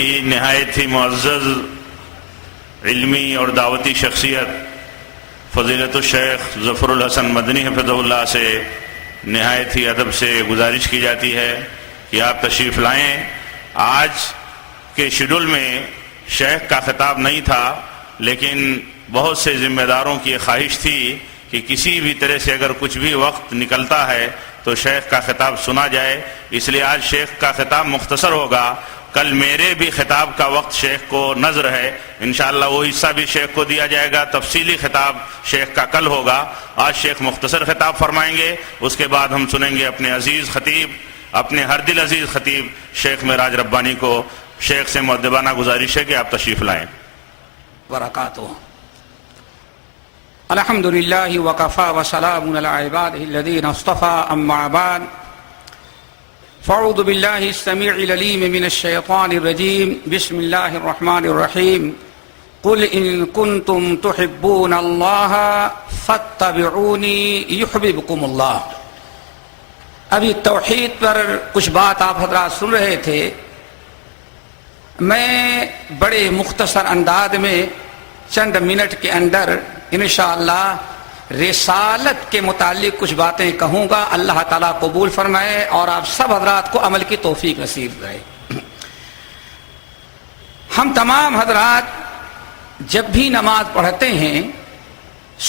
کی نہایت ہی معزز علمی اور دعوتی شخصیت فضیلت الشیخ ظفر الحسن مدنی حفظہ اللہ سے نہایت ہی ادب سے گزارش کی جاتی ہے کہ آپ تشریف لائیں۔ آج کے شیڈول میں شیخ کا خطاب نہیں تھا، لیکن بہت سے ذمہ داروں کی خواہش تھی کہ کسی بھی طرح سے اگر کچھ بھی وقت نکلتا ہے تو شیخ کا خطاب سنا جائے، اس لیے آج شیخ کا خطاب مختصر ہوگا۔ کل میرے بھی خطاب کا وقت شیخ کو نظر ہے، انشاءاللہ وہ حصہ بھی شیخ کو دیا جائے گا۔ تفصیلی خطاب شیخ کا کل ہوگا، آج شیخ مختصر خطاب فرمائیں گے، اس کے بعد ہم سنیں گے اپنے عزیز خطیب، اپنے ہر دل عزیز خطیب شیخ معراج ربانی کو۔ شیخ سے مؤدبانہ گزارش ہے کہ آپ تشریف لائیں۔ برکاتہ۔ الحمدللہ وکفی وسلام علی عبادہ الذین اصطفی، اما بعد فاعوذ باللہ السمیع العلیم من الشیطان الرجیم، بسم اللہ الرحمن الرحیم۔ قل ان کنتم تحبون اللہ فاتبعونی یحببکم اللہ۔ ابھی توحید پر کچھ بات آپ حضرات سن رہے تھے، میں بڑے مختصر انداز میں چند منٹ کے اندر انشاءاللہ رسالت کے متعلق کچھ باتیں کہوں گا۔ اللہ تعالیٰ قبول فرمائے اور آپ سب حضرات کو عمل کی توفیق نصیب رہے۔ ہم تمام حضرات جب بھی نماز پڑھتے ہیں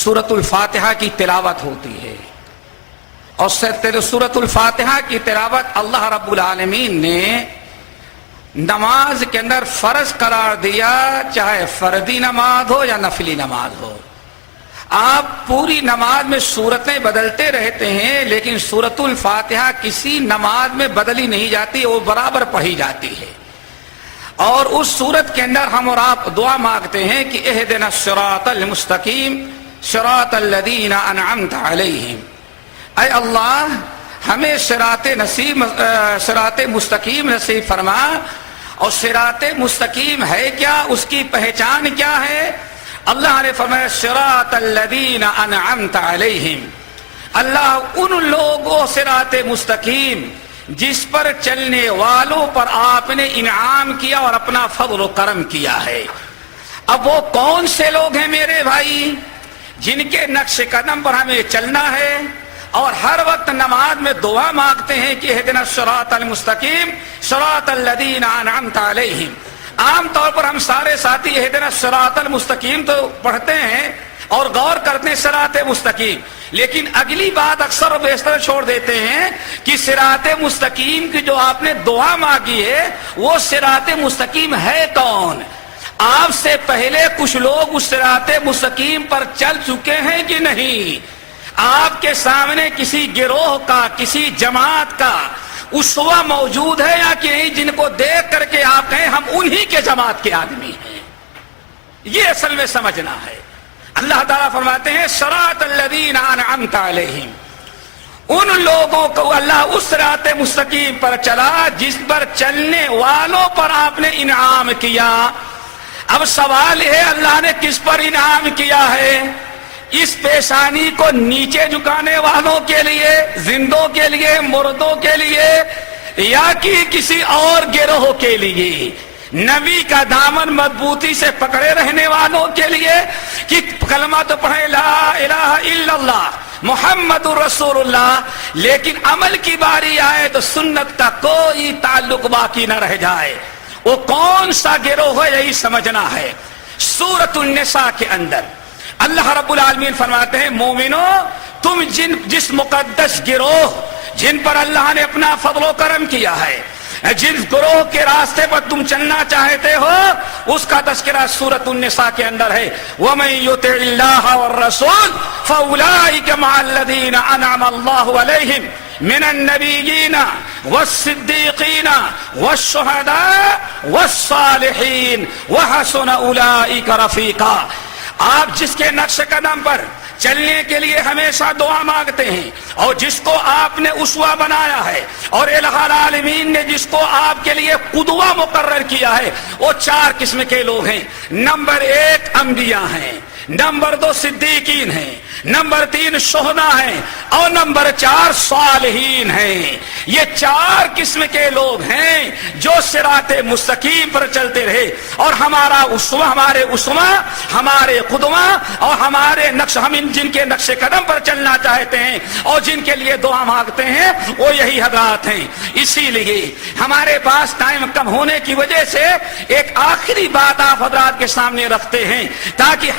سورۃ الفاتحہ کی تلاوت ہوتی ہے، اور سورۃ الفاتحہ کی تلاوت اللہ رب العالمین نے نماز کے اندر فرض قرار دیا، چاہے فردی نماز ہو یا نفلی نماز ہو۔ آپ پوری نماز میں سورتیں بدلتے رہتے ہیں، لیکن سورۃ الفاتحہ کسی نماز میں بدلی نہیں جاتی، وہ برابر پڑھی جاتی ہے۔ اور اس سورت کے اندر ہم اور آپ دعا مانگتے ہیں کہ اہدنا الصراط المستقیم صراط الذین انعمت علیہم، اے اللہ ہمیں صراط مستقیم نصیب فرما۔ اور صراط مستقیم ہے کیا، اس کی پہچان کیا ہے؟ اللہ نے فرمایا صراط الذین انعمت علیہم، اللہ ان لوگوں صراط مستقیم جس پر چلنے والوں پر آپ نے انعام کیا اور اپنا فضل و کرم کیا ہے۔ اب وہ کون سے لوگ ہیں میرے بھائی؟ جن کے نقش قدم پر ہمیں چلنا ہے اور ہر وقت نماز میں دعا مانگتے ہیں کہ اہدنا الصراط المستقیم صراط الذین انعمت علیہم۔ عام طور پر ہم سارے ساتھی اہدنا الصراط المستقیم تو پڑھتے ہیں اور غور کرتے ہیں صراط مستقیم، لیکن اگلی بات اکثر و بیشتر چھوڑ دیتے ہیں کہ صراط مستقیم کی جو آپ نے دعا مانگی ہے وہ صراط مستقیم ہے کون؟ آپ سے پہلے کچھ لوگ اس صراط مستقیم پر چل چکے ہیں کہ نہیں؟ آپ کے سامنے کسی گروہ کا، کسی جماعت کا اسوہ موجود ہے یا کہ نہیں، جن کو دیکھ کر کے آپ کہیں ہم انہی کے جماعت کے آدمی ہیں؟ یہ اصل میں سمجھنا ہے۔ اللہ تعالیٰ فرماتے ہیں صراط الذین انعمت علیہم، ان لوگوں کو اللہ اس صراط مستقیم پر چلا جس پر چلنے والوں پر آپ نے انعام کیا۔ اب سوال ہے اللہ نے کس پر انعام کیا ہے؟ اس پیشانی کو نیچے جھکانے والوں کے لیے، زندوں کے لیے، مردوں کے لیے، یا کہ کسی اور گروہ کے لیے؟ نبی کا دامن مضبوطی سے پکڑے رہنے والوں کے لیے کہ کلمہ تو پڑھے لا الہ الا اللہ محمد رسول اللہ، لیکن عمل کی باری آئے تو سنت کا کوئی تعلق باقی نہ رہ جائے؟ وہ کون سا گروہ ہے یہی سمجھنا ہے۔ سورۃ النساء کے اندر اللہ رب العالمین فرماتے ہیں مومنو، تم جس مقدس گروہ جن پر اللہ نے اپنا فضل و کرم کیا ہے، جس گروہ کے راستے پر تم چلنا چاہتے ہو، اس کا تذکرہ سورۃ النساء کے اندر ہے۔ وَمَن يُطِعِ اللَّهَ وَالرَّسُولَ فَأُولَٰئِكَ مَعَ الَّذِينَ أَنْعَمَ اللَّهُ عَلَيْهِمْ من النبیین والصدیقین والشہداء والصالحین وحسن اولئک رفیقا۔ آپ جس کے نقش قدم پر چلنے کے لیے ہمیشہ دعا مانگتے ہیں اور جس کو آپ نے اسوہ بنایا ہے اور الہ العالمین نے جس کو آپ کے لیے قدوہ مقرر کیا ہے، وہ چار قسم کے لوگ ہیں۔ نمبر 1 انبیاء ہیں، نمبر 2 صدیقین ہیں، نمبر 3 شہدا ہیں، اور نمبر 4 صالحین ہیں۔ یہ 4 قسم کے لوگ ہیں جو صراط مستقیم پر چلتے رہے، اور ہمارا اسوہ، ہمارے اسوہ، ہمارے قدوہ اور ہمارے نقش، ہم جن کے نقش قدم پر چلنا چاہتے ہیں اور جن کے لیے دعا مانگتے ہیں وہ یہی حضرات ہیں۔ اسی لیے ہمارے پاس ٹائم کم ہونے کی وجہ سے ایک آخری بات آپ حضرات کے سامنے رکھتے ہیں، تاکہ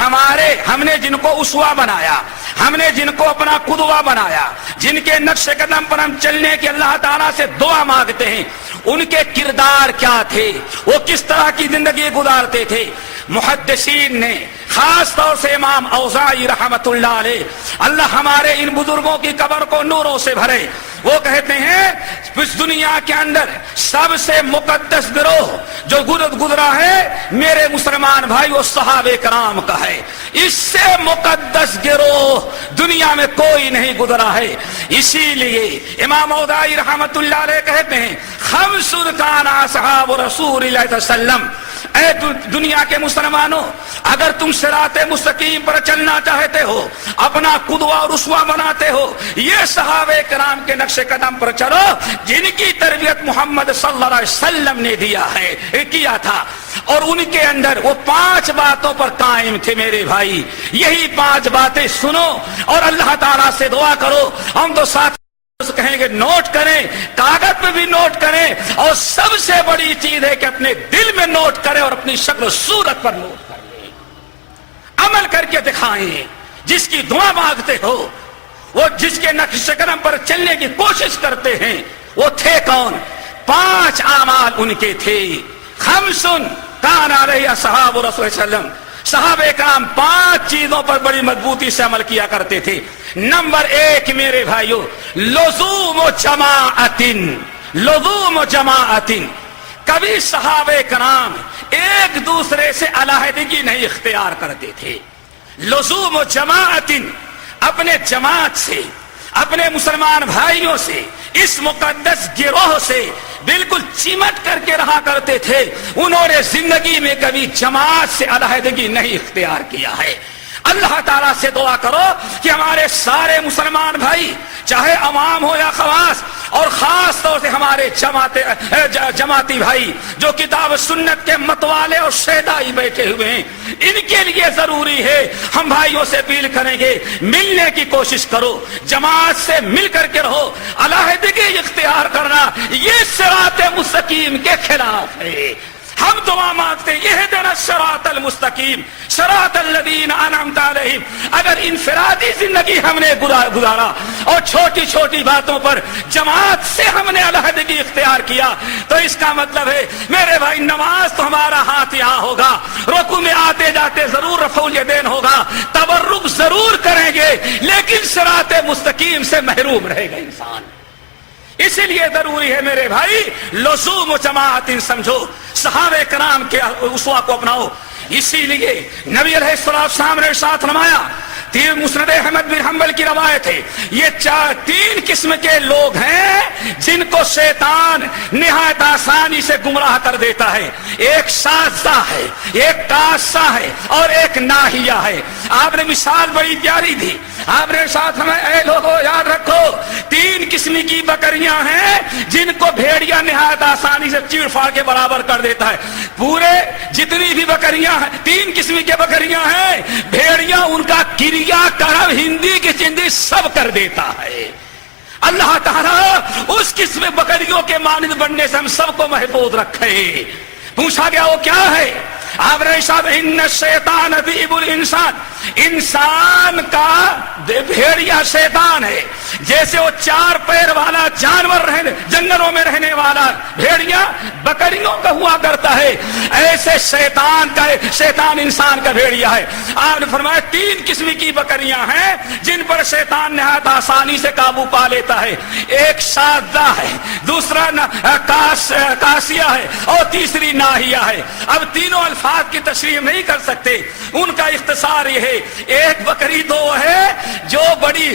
ہم نے جن کو اسوہ بنایا، ہم نے جن کو اپنا قدوہ بنایا، جن کے نقش قدم پر ہم چلنے کی اللہ تعالیٰ سے دعا مانگتے ہیں، ان کے کردار کیا تھے، وہ کس طرح کی زندگی گزارتے تھے۔ محدثین نے خاص طور سے امام اوزاعی رحمت اللہ علیہ، اللہ ہمارے ان بزرگوں کی قبر کو نوروں سے بھرے، وہ کہتے ہیں اس دنیا کے اندر سب سے مقدس گروہ جو گزرا ہے میرے مسلمان بھائی وہ صحابہ کرام کا ہے، اس سے مقدس گروہ دنیا میں کوئی نہیں گزرا ہے۔ اسی لیے امام اوزاعی رحمت اللہ علیہ کہتے ہیں خمس کان اصحاب رسول اللہ صلی اللہ علیہ وسلم، اے دنیا کے مسلمانوں، اگر تم صراط مستقیم پر چلنا چاہتے ہو، اپنا قدوہ اور اسوہ بناتے ہو، یہ صحابہ کرام کے نقش قدم پر چلو جن کی تربیت محمد صلی اللہ علیہ وسلم نے کیا تھا، اور ان کے اندر وہ 5 باتوں پر قائم تھے۔ میرے بھائی یہی 5 باتیں سنو اور اللہ تعالیٰ سے دعا کرو۔ ہم تو ساتھ کہیں گے نوٹ کریں، کاغذ پہ بھی نوٹ کریں، اور سب سے بڑی چیز ہے کہ اپنے دل میں نوٹ کریں اور اپنی شکل و صورت پر نوٹ کر لیں، عمل کر کے دکھائیں۔ جس کی دعا مانگتے ہو، وہ جس کے نقش قدم پر چلنے کی کوشش کرتے ہیں، وہ تھے کون؟ 5 اعمال ان کے تھے۔ خمس کان علیہ اصحاب رسول صلی اللہ علیہ وسلم، صحابہ کرام 5 چیزوں پر بڑی مضبوطی سے عمل کیا کرتے تھے۔ نمبر 1 میرے بھائیو، لزوم جماعت، کبھی صحابہ کرام ایک دوسرے سے علیحدگی نہیں اختیار کرتے تھے۔ لزوم جماعت، اپنے جماعت سے، اپنے مسلمان بھائیوں سے، اس مقدس گروہ سے بالکل چمٹ کر کے رہا کرتے تھے۔ انہوں نے زندگی میں کبھی جماعت سے علیحدگی نہیں اختیار کیا ہے۔ اللہ تعالیٰ سے دعا کرو کہ ہمارے سارے مسلمان بھائی، چاہے عوام ہو یا خواص، اور خاص طور سے ہمارے جماعتی بھائی جو کتاب سنت کے متوالے اور شیدائی بیٹھے ہوئے ہیں، ان کے لیے ضروری ہے، ہم بھائیوں سے اپیل کریں گے ملنے کی کوشش کرو، جماعت سے مل کر کے رہو۔ علیحدگی اختیار کرنا یہ صراط مستقیم کے خلاف ہے۔ ہم دعا مانگتے ہیں اہدنا الصراط المستقیم صراط الذین انعمت علیہم۔ اگر انفرادی زندگی ہم نے گزارا اور چھوٹی چھوٹی باتوں پر جماعت سے ہم نے علیحدگی اختیار کیا، تو اس کا مطلب ہے میرے بھائی نماز تو ہمارا ہاتھ یہاں ہوگا، رکوع میں آتے جاتے ضرور رفع الیدین ہوگا، تبرک ضرور کریں گے، لیکن صراط مستقیم سے محروم رہے گا انسان۔ اسی لیے ضروری ہے میرے بھائی لزوم و جماعت، سمجھو صحابہ کرام کے اسوہ کو اپناؤ۔ اسی لیے نبی علیہ السلام نے ارشاد فرمایا، مسند احمد بن حنبل کی روایت ہے، یہ 3 قسم کے لوگ ہیں جن کو شیطان نہایت آسانی سے گمراہ کر دیتا ہے۔ ایک شاذہ ہے، ایک قاصہ ہے، اور ایک ناہیہ ہے۔ آپ نے مثال بڑی پیاری دی، آپ نے ساتھ ہمیں اے لوگوں یاد رکھو 3 قسم کی بکریاں ہیں جن کو بھیڑیا نہایت آسانی سے چیڑ پھاڑ کے برابر کر دیتا ہے۔ پورے جتنی بھی بکریاں ہیں 3 قسم کی بکریاں ہیں، بھیڑیا ان کا کریا کرم ہندی کی چندی سب کر دیتا ہے۔ اللہ تعالیٰ اس قسم بکریوں کے مانند بننے سے ہم سب کو محفوظ رکھے۔ پوچھا گیا وہ کیا ہے؟ آپ نے ارشاد ان الشیطان ذئب الانسان، انسان کا بھیڑیا شیطان ہے۔ جیسے وہ 4 پیر والا جانور جنگلوں میں رہنے والا بھیڑیا بکریوں کا ہوا کرتا ہے، ایسے شیطان انسان کا بھیڑیا ہے۔ آپ نے فرمایا 3 قسم کی بکریاں ہیں جن پر شیطان نہایت آسانی سے قابو پا لیتا ہے۔ ایک شاذہ ہے، دوسرا قاسیہ ہے، اور تیسری ناہیہ ہے۔ اب تینوں الفاظ کی تشریح نہیں کر سکتے، ان کا اختصار یہ ہے، ایک بکری تو ہے جو بڑی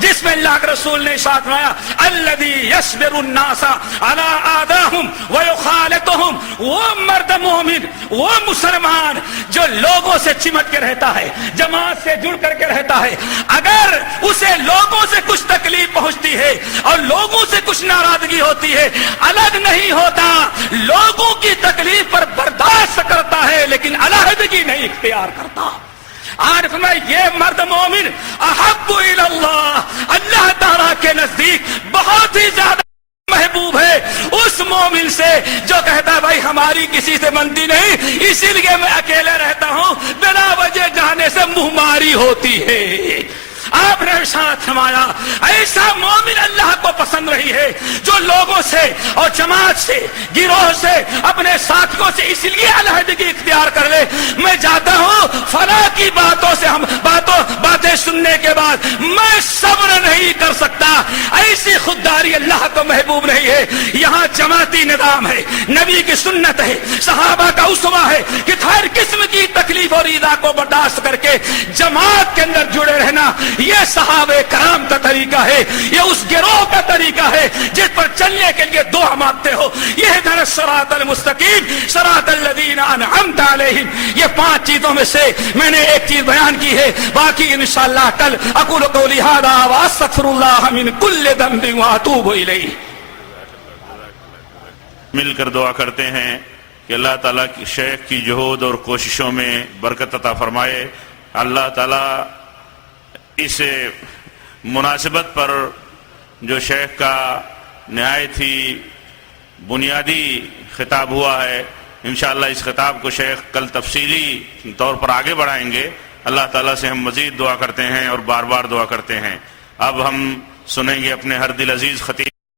جس میں اللہ کے رسول نے ارشاد فرمایا الذی یصبر الناس علی آذاہم ویخالطہم، وہ مرد مومن، وہ مسلمان جو لوگوں سے چمٹ کے رہتا ہے، جماعت سے جڑ کر کے رہتا ہے، اگر اسے لوگوں سے کچھ تکلیف پہنچتی ہے اور لوگوں سے کچھ ناراضگی ہوتی ہے، الگ نہیں ہوتا، لوگوں کی تکلیف پر برداشت کرتا ہے لیکن علیحدگی نہیں اختیار کرتا۔ آج فرمائے یہ مرد مومن احب الی اللہ، اللہ تعالیٰ کے نزدیک بہت ہی زیادہ محبوب ہے اس مومن سے جو کہتا ہے بھائی ہماری کسی سے بنتی نہیں، اسی لیے میں اکیلے رہتا ہوں، بلا وجہ جانے سے منہ ماری ہوتی ہے۔ آپ نے ارشاد فرمایا ایسا مومن اللہ کو پسند رہی ہے جو لوگوں سے اور جماعت سے، گروہ سے، اپنے ساتھیوں سے اس لیے علیحدگی اختیار کر لے، میں جاتا ہوں فلاں کی باتوں سے باتیں سننے کے بعد میں صبر نہیں کر سکتا، ایسی خودداری اللہ کو محبوب نہیں ہے۔ یہاں جماعتی نظام ہے، نبی کی سنت ہے، صحابہ کا اسوہ ہے کہ ہر قسم کی تکلیف اور ایذا کو برداشت کر کے جماعت کے اندر جڑے رہنا، یہ صحابہ کرام کا طریقہ ہے، یہ اس گروہ کا طریقہ ہے جس پر چلنے کے لیے دعا مانگتے ہو، یہ ہے الصراط المستقیم صراط الذین انعمت علیہم۔ یہ 5 چیزوں میں سے میں نے ایک چیز بیان کی ہے، باقی انشاءاللہ کل اقول قولی ھذا واستغفر اللہ من کل ذنب واتوب الیہ۔ مل کر دعا کرتے ہیں کہ اللہ تعالیٰ کی شیخ کی جہود اور کوششوں میں برکت عطا فرمائے۔ اللہ تعالیٰ اس مناسبت پر جو شیخ کا نہایت ہی بنیادی خطاب ہوا ہے، انشاءاللہ اس خطاب کو شیخ کل تفصیلی طور پر آگے بڑھائیں گے۔ اللہ تعالیٰ سے ہم مزید دعا کرتے ہیں اور بار بار دعا کرتے ہیں۔ اب ہم سنیں گے اپنے ہر دل عزیز خطیب